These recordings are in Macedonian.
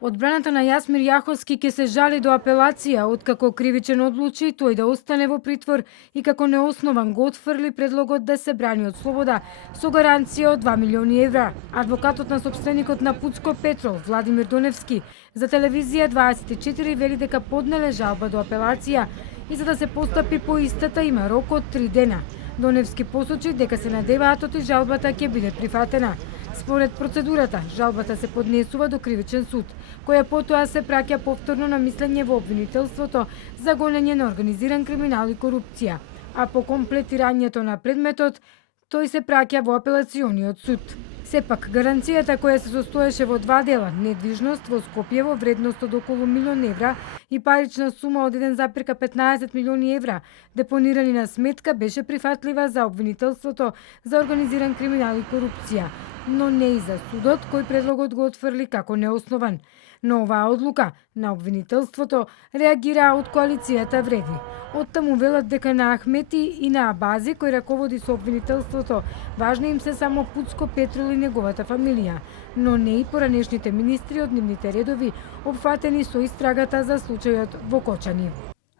Одбраната на Јасмир Јаховски ќе се жали до апелација, откако кривичен одлучи тој да остане во притвор и како неоснован го отфрли предлогот да се брани од слобода со гаранција од 2 милиони евра. Адвокатот на сопственикот на Пуцко Петрол, Владимир Доневски, за телевизија 24 вели дека поднеле жалба до апелација и за да се постапи по истата има рок од 3 дена. Доневски посочи дека се надеваат оти жалбата ќе биде прифатена. Според процедурата, жалбата се поднесува до кривичен суд, која потоа се праќа повторно на мислење во обвинителството за гонење на организиран криминал и корупција, а по комплетирањето на предметот, тој се праќа во апелациониот суд. Сепак, гаранцијата која се состоеше во 2 дела, недвижност во Скопје во вредност од околу 1 милион евра и парична сума од 1,15 милиони евра, депонирани на сметка, беше прифатлива за обвинителството за организиран криминал и корупција, но не и за судот, кој предлогот го отфрли како неоснован. Но оваа одлука на обвинителството реагира од коалицијата Вреди. Оттаму велат дека на Ахмети и на Абази, кој раководи со обвинителството, важни им се само Пуцко Петрол и неговата фамилија, но не и поранешните министри од нивните редови, опфатени со истрагата за случајот во Кочани.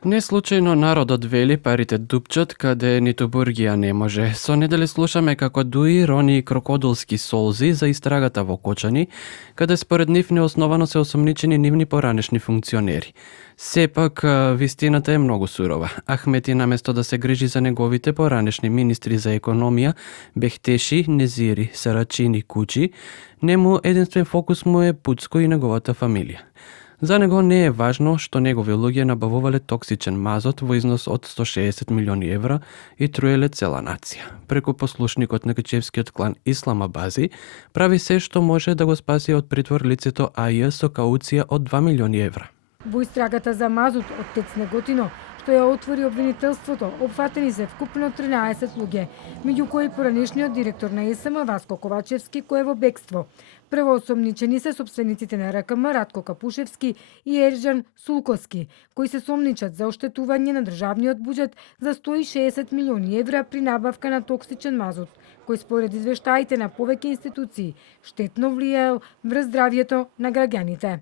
Не случајно народот вели парите дупчат каде ниту бургија не може. Со недели слушаме како Дуи рони крокодилски солзи за истрагата во Кочани, каде според нив неосновано се осомничени нивни поранешни функционери. Сепак, вистината е многу сурова. Ахмети, наместо да се грижи за неговите поранешни министри за економија, Бехтеши, Незири, Сарачини, Кучи, нему единствен фокус му е Пуцко и неговата фамилија. За него не е важно што негови луѓе набавувале токсичен мазот во износ од 160 милиони евра и труеле цела нација. Преку послушникот на кечевскиот клан Ислам Абази прави се што може да го спаси од притвор лицето АЈ со кауција од 2 милиони евра. Во истрагата за мазут од ТЕЦ Неготино, што ја отвори обвинителството, опфатени се вкупно 13 луѓе, меѓу кои поранешниот директор на ЕСМ Васко Ковачевски, кој е во бегство. Првоосомничени се сопствениците на РКМ Радко Капушевски и Ерџан Сулковски, кои се сомничат за оштетување на државниот буџет за 160 милиони евра при набавка на токсичен мазут, кој според извештаите на повеќе институции штетно влијаел врз здравјето на граѓаните.